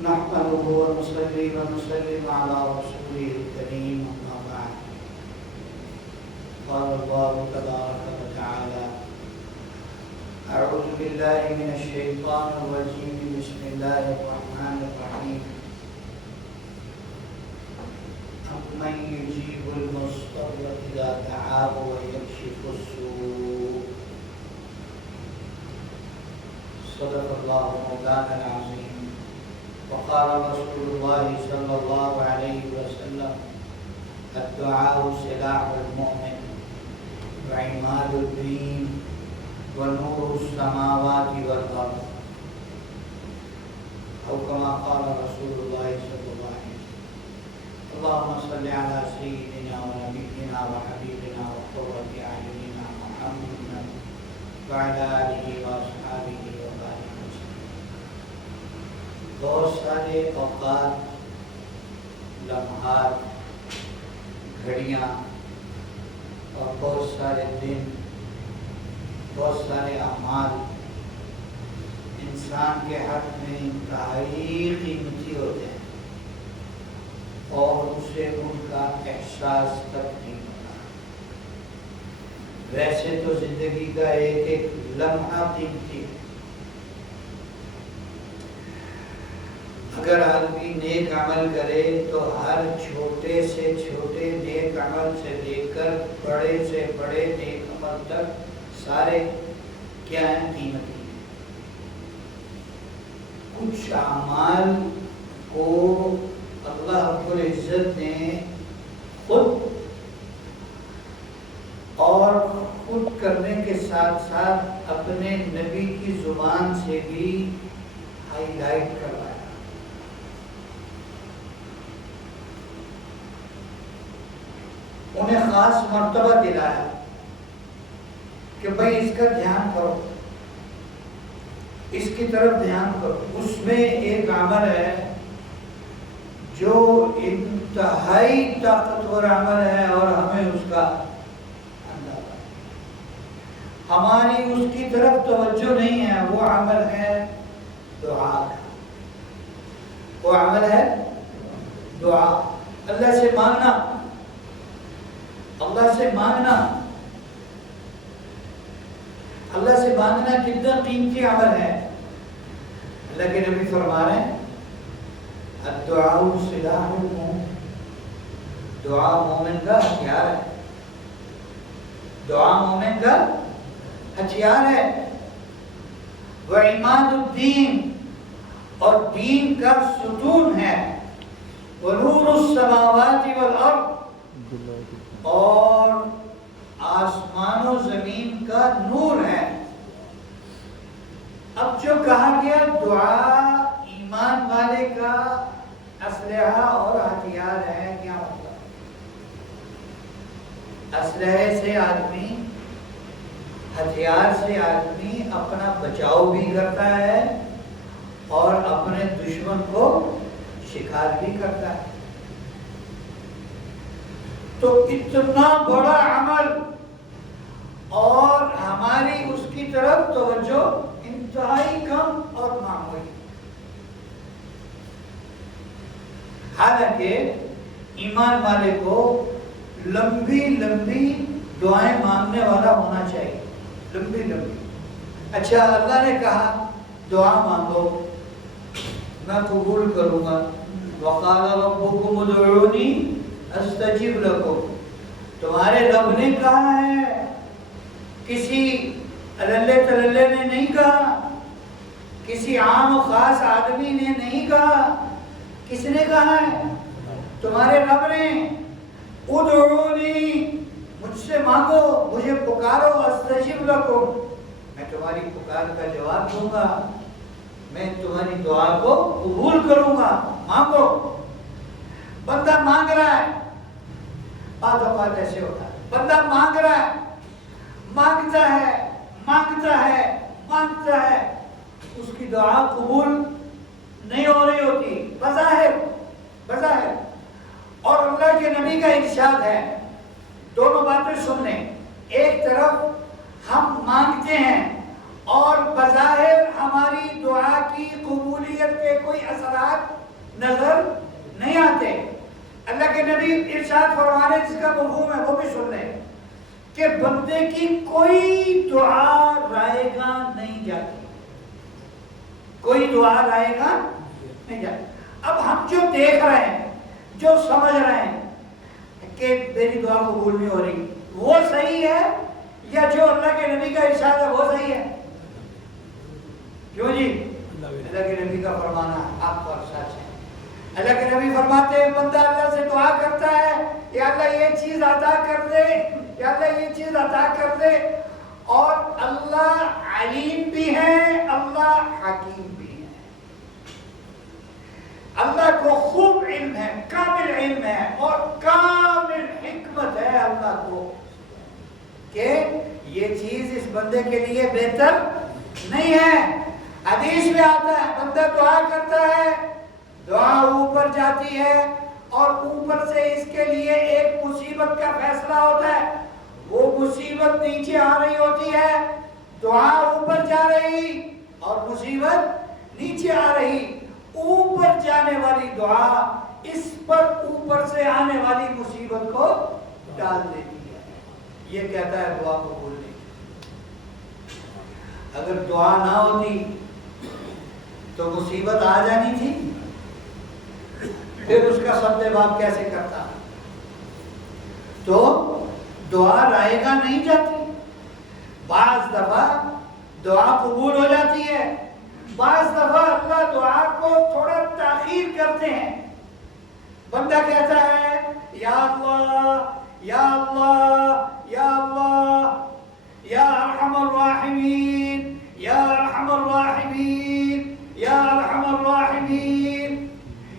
نحمده ونصلي ونسلم على رسوله الكريم أما بعد. قال الله تبارك وتعالى: أعوذ بالله من الشيطان الرجيم. بسم الله الرحمن الرحيم. أمن يجيب المضطر إذا دعاه ويكشف السوء. صدق الله مولانا العظيم. وقال رسول الله صلى الله عليه وسلم: الدعاء سلاح المؤمن وعماد الدين ونور السماوات والأرض، أو كما قال رسول الله صلى الله عليه وسلم. اللهم صل على سيدنا ونبينا وحبيبنا وقرة أعيننا محمد وعلى آله وأصحابه وبارك وسلم. بہت سارے اوقات، لمحات، گھڑیاں اور بہت سارے دن، بہت سارے اعمال انسان کے حق میں انتہائی قیمتی ہوتے ہیں اور اسے ان کا احساس تک نہیں ہوتا. ویسے تو زندگی کا ایک ایک لمحہ قیمتی ہے. اگر آدمی نیک عمل کرے تو ہر چھوٹے سے چھوٹے نیک عمل سے لے کر بڑے سے بڑے نیک عمل تک سارے کیا ہیں؟ قیمتی ہیں. کچھ اعمال کو اللہ رب العزت نے خود اور خود کرنے کے ساتھ ساتھ اپنے نبی کی زبان سے بھی ہائی لائٹ کروایا. انہیں خاص مرتبہ دلایا کہ بھائی اس کا دھیان کرو، اس کی طرف دھیان کرو. اس میں ایک عمل ہے جو انتہائی طاقتور عمل ہے اور ہمیں اس کا اندازہ، ہماری اس کی طرف توجہ نہیں ہے. وہ عمل ہے دعا. وہ عمل ہے دعا. اللہ سے مانگنا، اللہ سے مانگنا. اللہ سے مانگنا کتنا قیمتی عمل ہے. اللہ کے نبی فرما رہے ہیں: الدعاء سلاح المؤمن. دعا مومن کا ہتھیار ہے. دعا مومن کا ہتھیار ہے. وعماد الدین، اور دین کا ستون ہے. ونور السماوات والارض، اور آسمان و زمین کا نور ہے. اب جو کہا گیا دعا ایمان والے کا اسلحہ اور ہتھیار ہے، کیا مطلب؟ اسلحے سے آدمی، ہتھیار سے آدمی اپنا بچاؤ بھی کرتا ہے اور اپنے دشمن کو شکار بھی کرتا ہے. تو اتنا بڑا عمل اور ہماری اس کی طرف توجہ انتہائی کم اور معمولی. حالانکہ ایمان والے کو لمبی لمبی دعائیں مانگنے والا ہونا چاہیے. لمبی لمبی. اچھا، اللہ نے کہا دعا مانگو میں قبول کروں گا. وقال ربکم ادعونی استجب لکم. تمہارے رب نے کہا ہے، کسی اللہ تللے نے نہیں کہا، کسی عام و خاص آدمی نے نہیں کہا. کس نے کہا ہے؟ تمہارے رب نے. ادعونی، مجھ سے مانگو، مجھے پکارو. استجب لکم، میں تمہاری پکار کا جواب دوں گا، میں تمہاری دعا کو قبول کروں گا. مانگو. بندہ مانگ رہا ہے. بعض اوقات ایسے ہوتا ہے بندہ مانگ رہا ہے، مانگتا ہے مانگتا ہے مانگتا ہے، اس کی دعا قبول نہیں ہو رہی ہوتی بظاہر. اور اللہ کے نبی کا ارشاد ہے، دونوں باتیں سن لیں. ایک طرف ہم مانگتے ہیں اور بظاہر ہماری دعا کی قبولیت کے کوئی اثرات ارشاد فرمانے جس کا مفہوم ہے وہ بھی سن لیں کہ بندے کی کوئی دعا رائے گاں نہیں جاتی، کوئی دعا رائے گاں نہیں جاتی۔ اب ہم جو دیکھ رہے ہیں، جو سمجھ رہے ہیں کہ میری دعا قبول نہیں ہو رہی، وہ صحیح ہے یا جو اللہ کے نبی کا ارشاد ہے وہ صحیح ہے؟ کیوں جی؟ اللہ کے نبی کا فرمانا آپ پر سچ ہے۔ اللہ کے نبی فرماتے ہیں بندہ اللہ سے دعا کرتا ہے یا اللہ یہ چیز عطا کر دے، یا اللہ یہ چیز عطا کر دے، اور اللہ علیم بھی ہے، اللہ حکیم بھی ہے، اللہ کو خوب علم ہے، کامل علم ہے اور کامل حکمت ہے اللہ کو کہ یہ چیز اس بندے کے لیے بہتر نہیں ہے۔ حدیث میں آتا ہے بندہ دعا کرتا ہے، دعا اوپر جاتی ہے اور اوپر سے اس کے لیے ایک مصیبت کا فیصلہ ہوتا ہے، وہ مصیبت نیچے آ رہی ہوتی ہے، دعا اوپر جا رہی اور مصیبت نیچے آ رہی، اوپر جانے والی دعا اس پر اوپر سے آنے والی مصیبت کو ڈال دیتی ہے، یہ کہتا ہے دعا قبول نہیں۔ اگر دعا نہ ہوتی تو مصیبت آ جانی تھی، پھر اس کا سد باب کیسے کرتا؟ تو دعا رائے گاں نہیں جاتی، بعض دفعہ دعا قبول ہو جاتی ہے، بعض دفعہ اللہ دعا کو تھوڑا تاخیر کرتے ہیں۔ بندہ کہتا ہے یا اللہ یا اللہ یا اللہ یا ارحم الراحمین یا ارحم الراحمین یا ارحم الراحمین،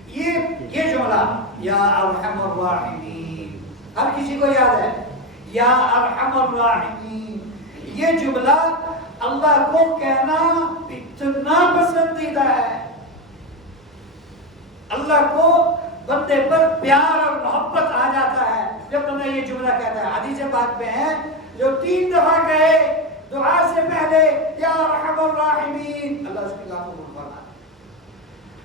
یہ جملہ یا ارحم الراحمین ہر کسی کو یاد ہے، یا ارحم الراحمین، یہ جملہ اللہ کو کہنا اتنا پسندیدہ ہے، اللہ کو بندے پر پیار اور محبت آ جاتا ہے جب بندہ یہ جملہ کہتا ہے۔ حدیث پاک میں ہے جو 3 دفعہ کہے دعا سے پہلے یا ارحم الراحمین، اللہ اس کی دعا قبول فرماتا ہے۔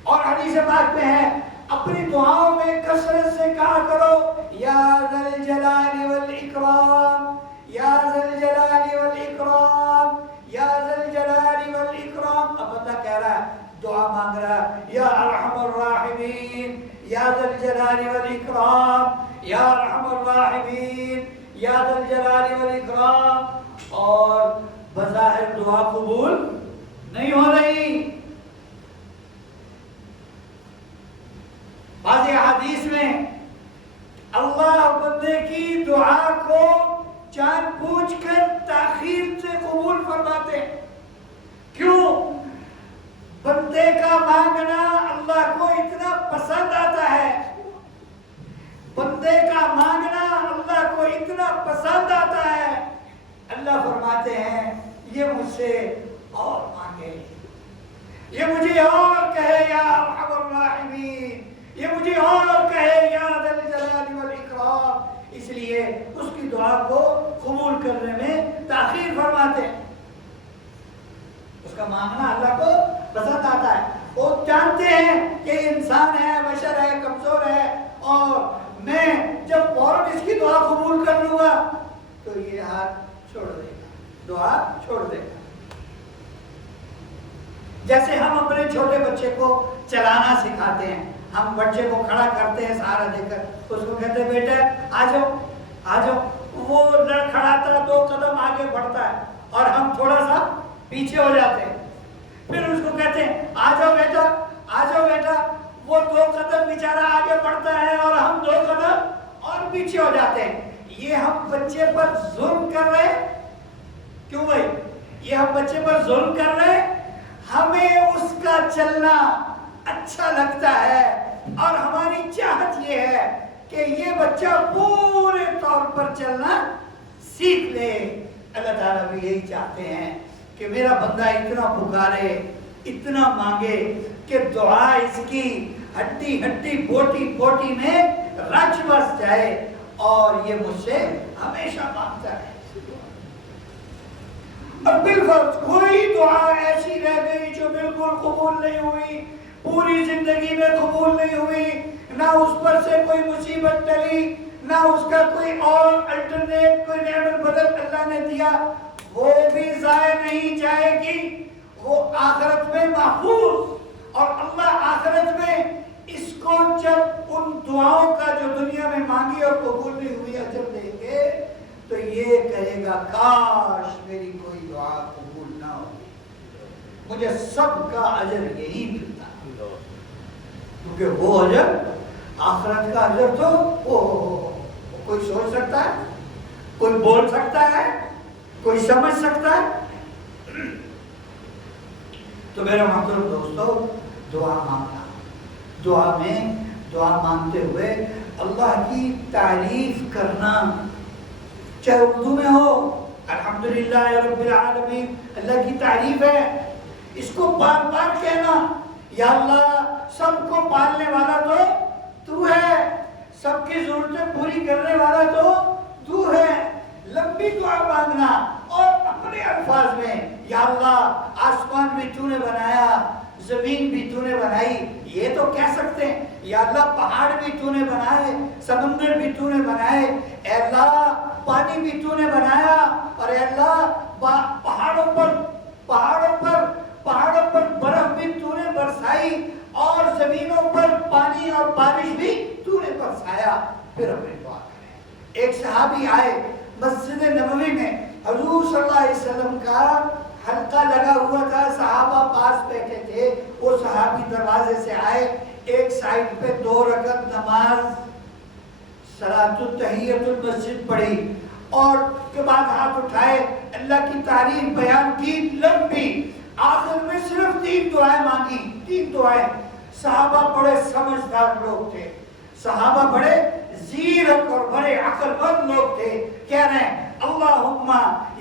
اور حدیث پاک میں ہے اپنی دعاؤں میں کثرت سے کہا کرو یا ذا الجلال والاکرام یا ذا الجلال والاکرام یا ذا الجلال والاکرام۔ اب بندہ کہہ رہا ہے، دعا مانگ رہا ہے یا ارحم الراحمین یا ذا الجلال والاکرام یا ارحم الراحمین یا ذا الجلال والاکرام، اور بظاہر دعا قبول نہیں ہو رہی۔ بعض حدیث میں اللہ بندے کی دعا کو جان بوجھ کر تاخیر سے قبول فرماتے ہیں۔ کیوں؟ بندے کا مانگنا اللہ کو اتنا پسند آتا ہے، بندے کا مانگنا اللہ کو اتنا پسند آتا ہے، اللہ فرماتے ہیں یہ مجھ سے اور مانگے، یہ مجھے اور کہے یا ارحم الراحمین، یہ مجھے اور کہے یا ذا الجلال والاکرام، اس لیے اس کی دعا کو قبول کرنے میں تاخیر فرماتے ہیں۔ اس کا مانگنا اللہ کو پسند آتا ہے، وہ جانتے ہیں کہ انسان ہے، بشر ہے، کمزور ہے، اور میں جب فوراً اس کی دعا قبول کر لوں گا تو یہ ہاتھ چھوڑ دے گا، دعا چھوڑ دے گا۔ جیسے ہم اپنے چھوٹے بچے کو چلانا سکھاتے ہیں، ہم بچے کو کھڑا کرتے ہیں سہارا دے کر، اس کو کہتے ہیں بیٹا آ جاؤ آ جاؤ، وہ لڑکھڑاتا 2 قدم آگے بڑھتا ہے اور ہم تھوڑا سا پیچھے ہو جاتے ہیں، پھر اس کو کہتے ہیں آ جاؤ بیٹا آ جاؤ بیٹا، وہ 2 قدم بیچارہ آگے بڑھتا ہے اور ہم 2 قدم اور پیچھے ہو جاتے ہیں۔ یہ ہم بچے پر ظلم کر رہے ہیں، کیوں بھائی؟ یہ ہم بچے پر ظلم کر رہے ہیں، ہمیں اس کا چلنا اچھا لگتا ہے اور ہماری چاہت یہ ہے کہ یہ بچہ پورے طور پر چلنا سیکھ لے۔ اللہ تعالیٰ بھی یہی چاہتے ہیں کہ میرا بندہ اتنا پکارے، اتنا مانگے کہ دعا اس کی ہڈی ہڈی بوٹی بوٹی میں رچ بس جائے اور یہ مجھ سے ہمیشہ مانگتا ہے۔ اور بالفرض کوئی دعا ایسی رہ گئی جو بالکل قبول نہیں ہوئی، پوری زندگی میں قبول نہیں ہوئی، نہ اس پر سے کوئی مصیبت ٹلی، نہ اس کا کوئی اور الٹرنیٹ کوئی نعمت بدل اللہ نے دیا، وہ بھی ضائع نہیں جائے گی، وہ آخرت میں محفوظ. اور اللہ آخرت میں اس کو جب ان دعاؤں کا جو دنیا میں مانگی اور قبول نہیں ہوئی اجر دیں گے تو یہ کہے گا کاش میری کوئی دعا قبول نہ ہوتی، مجھے سب کا اجر یہی ملتا، کیونکہ وہ اجر آخرت کا اجر تو کوئی سوچ سکتا ہے، کوئی بول سکتا ہے، کوئی سمجھ سکتا ہے. تو میرا محترم دوستو، دعا مانگنا، دعا میں دعا مانگتے ہوئے اللہ کی تعریف کرنا، چاہے اردو میں ہو الحمدللہ رب العالمین، اللہ کی تعریف ہے، اس کو بار بار کہنا، یا اللہ سب کو پالنے والا تو ہے، سب کی ضرورتیں پوری کرنے والا تو ہے. لمبی دعا مانگنا اور اپنے الفاظ میں، یا اللہ آسمان بھی تو نے بنایا، زمین بھی تو نے بنائی، یہ تو کہہ سکتے ہیں. یا اللہ پہاڑ بھی تو نے بنائے، سمندر بھی تو نے بنائے، اے اللہ پانی بھی تو نے بنایا، اور اے اللہ پہاڑوں پر برف بھی تو نے برسائی، اور زمینوں پر پانی اور بارش بھی تو نے برسایا. پھر اپنی دعا کریں. ایک صحابی آئے مسجد نبوی میں، حضور صلی اللہ علیہ وسلم کا حلقہ لگا ہوا تھا، صحابہ پاس بیٹھے تھے. وہ صحابی دروازے سے آئے، ایک سائڈ پہ 2 رکعت نماز صلاۃ التحیۃ المسجد پڑھی، اور کے بعد ہاتھ اٹھائے، اللہ کی تعریف بیان کی لمبی. آخر میں صرف 3 دعائیں مانگی، 3 دعائیں. صحابہ بڑے سمجھدار لوگ تھے، صحابہ بڑے زیرک اور بڑے عقل مند لوگ تھے. کہہ رہے ہیں اللہم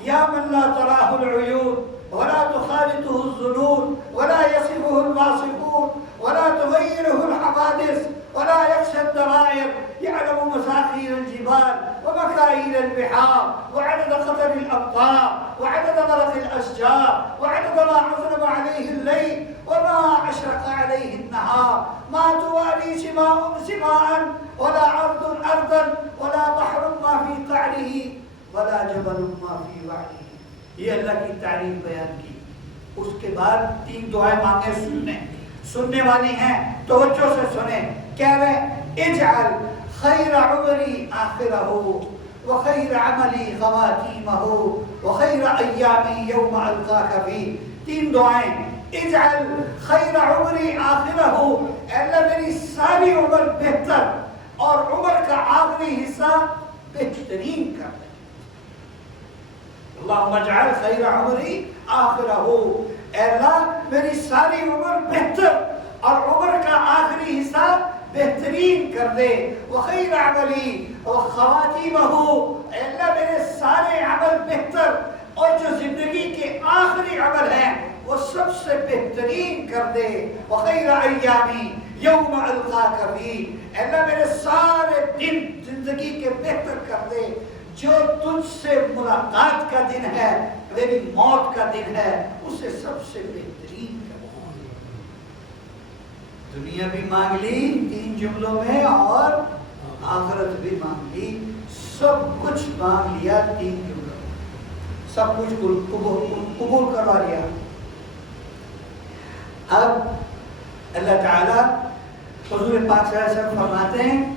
یا من لا تراہ العیون ولا تخالطه الظنون ولا يصفه الواصفون ولا تغيره الحوادث ولا يخشى الدوائر، يعلم مساخير الجبال ومكاييل البحار وعدد قطر الأمطار وعدد برق الأشجار وعدد ما أظلم عليه الليل وما أشرق عليه النهار، ما توالي سماء سماء ولا أرض أرضا ولا بحر ما في قعره ولا جبل ما في وعره. یہ اللہ کی تعریف بیان کی. اس کے بعد 3 دعائیں مانگے، سننے والی ہیں، توجہ سے سنیں. کہہ رہے اجعل خیر عمری آخرہ وخیر عملی خواتیمہ وخیر ایامی یوم القاک فی. 3 دعائیں. اجعل خیر عمری آخرہ، اے اللہ میری ساری عمر بہتر اور عمر کا آخری حصہ بہترین کر دے. اللہم اجعل خیر عمری آخرہ، اے اللہ میری ساری عمر بہتر اور عمر کا آخری حصہ بہترین کر دے. وخیر عملی وخواتیمہ، اے اللہ میرے سارے عمل بہتر اور جو زندگی کے آخری عمل ہیں وہ سب سے بہترین کر دے. وخیر ایامی یوم القاک فی، اے اللہ میرے سارے دن زندگی کے بہتر کر دے. جو تجھ سے ملاقات کا دن ہے، میری موت کا دن ہے، اسے سب سے بہترین کر دے. دنیا بھی مانگ لی 3 جملوں میں اور آخرت بھی مانگ لی، سب کچھ مانگ لیا 3 جملوں میں، سب کچھ قبول کروا لیا. اب اللہ تعالیٰ حضور پاک صلی اللہ علیہ وسلم فرماتے ہیں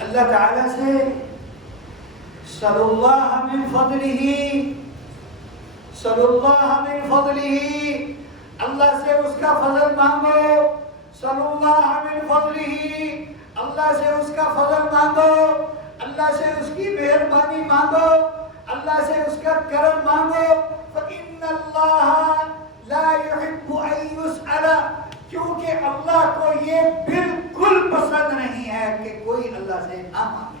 اللہ تعالیٰ سے صلی اللہ من فضلہ، صلی اللہ من فضلہ، اللہ سے اس کا فضل مانگو. صلی اللہ من فضلہ، اللہ سے اس کا فضل مانگو، اللہ سے اس کی مہربانی مانگو، اللہ سے اس کا کرم مانگو. فإن اللہ لا يحب ان يسأل، کیونکہ اللہ کو یہ بالکل پسند نہیں ہے کہ کوئی اللہ سے نہ مانگے.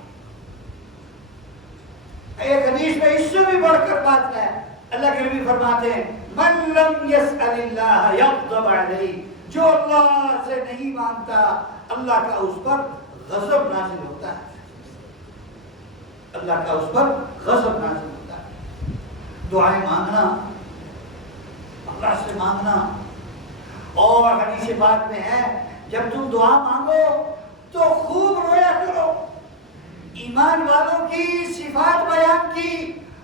ایک حدیث میں اس سے بھی بڑھ کر بات ہے، اللہ کے نبی فرماتے ہیں من لم يسأل اللہ یغضب علیہ، جو اللہ سے نہیں مانگتا اللہ کا اس پر غضب نازل ہوتا ہے، اللہ کا اس پر غضب نازل ہوتا ہے. دعائیں مانگنا، اللہ سے مانگنا. اور حدیث پاک میں ہے جب تم دعا مانگو تو خوب رویا کرو. ایمان والوں کی صفات بیان کی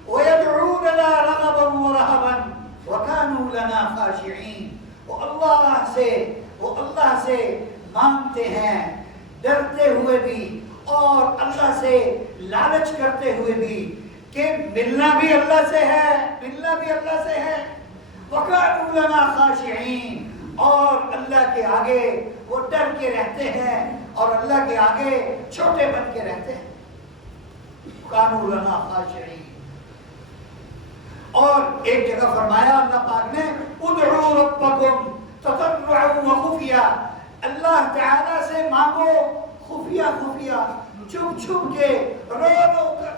وَيَدْعُونَنَا رَغَبًا وَرَهَبًا وَكَانُوا لَنَا خَاشِعِينَ. وہ اللہ سے مانگتے ہیں ڈرتے ہوئے بھی اور اللہ سے لالچ کرتے ہوئے بھی کہ ملنا بھی اللہ سے ہے، ملنا بھی اللہ سے ہے. وَكَانُوا لَنَا خَاشِعِينَ. اور اللہ کے آگے وہ ڈر کے رہتے ہیں اور اللہ کے آگے چھوٹے بن کے رہتے ہیں. وَكَانُوا لَنَا خَاشِعِينَ. اور ایک جگہ فرمایا اللہ پاک نے ادعوا ربکم تضرعا وخفیا. اللہ تعالیٰ سے مانگو خفیہ خفیہ، چھپ چھپ کے، رو رو کر.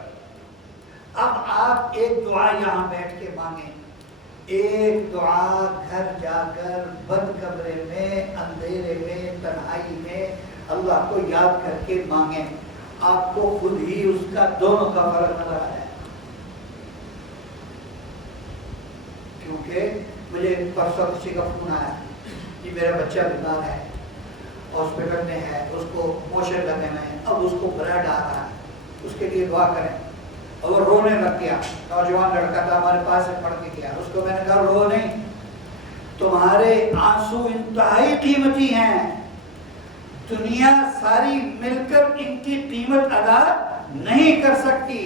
اب آپ ایک دعا یہاں بیٹھ کے مانگیں، ایک دعا گھر جا کر بند کمرے میں، اندھیرے میں، تنہائی میں اللہ کو یاد کر کے مانگیں. آپ کو خود ہی اس کا دونوں کا فرق نظر آیا ہے. کیونکہ مجھے پرسوں کسی کا فون آیا کہ میرا بچہ بیمار ہے، ہاسپٹل میں ہے، اس کو موشن لگے ہوئے ہیں، اب اس کو بلڈ آ رہا ہے، اس کے لیے دعا کریں. اور وہ رونے لگ گیا. نوجوان لڑکا تھا ہمارے پاس سے پڑھ کے گیا. اس کو میں نے کہا رو نہیں، تمہارے آنسو انتہائی قیمتی ہیں، دنیا ساری مل کر ان کی قیمت ادا نہیں کر سکتی.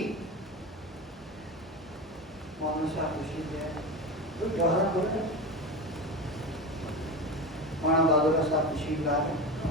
مولانا صاحب خوشی ہے مولانا بہادر صاحب تشریف لا رہے ہیں.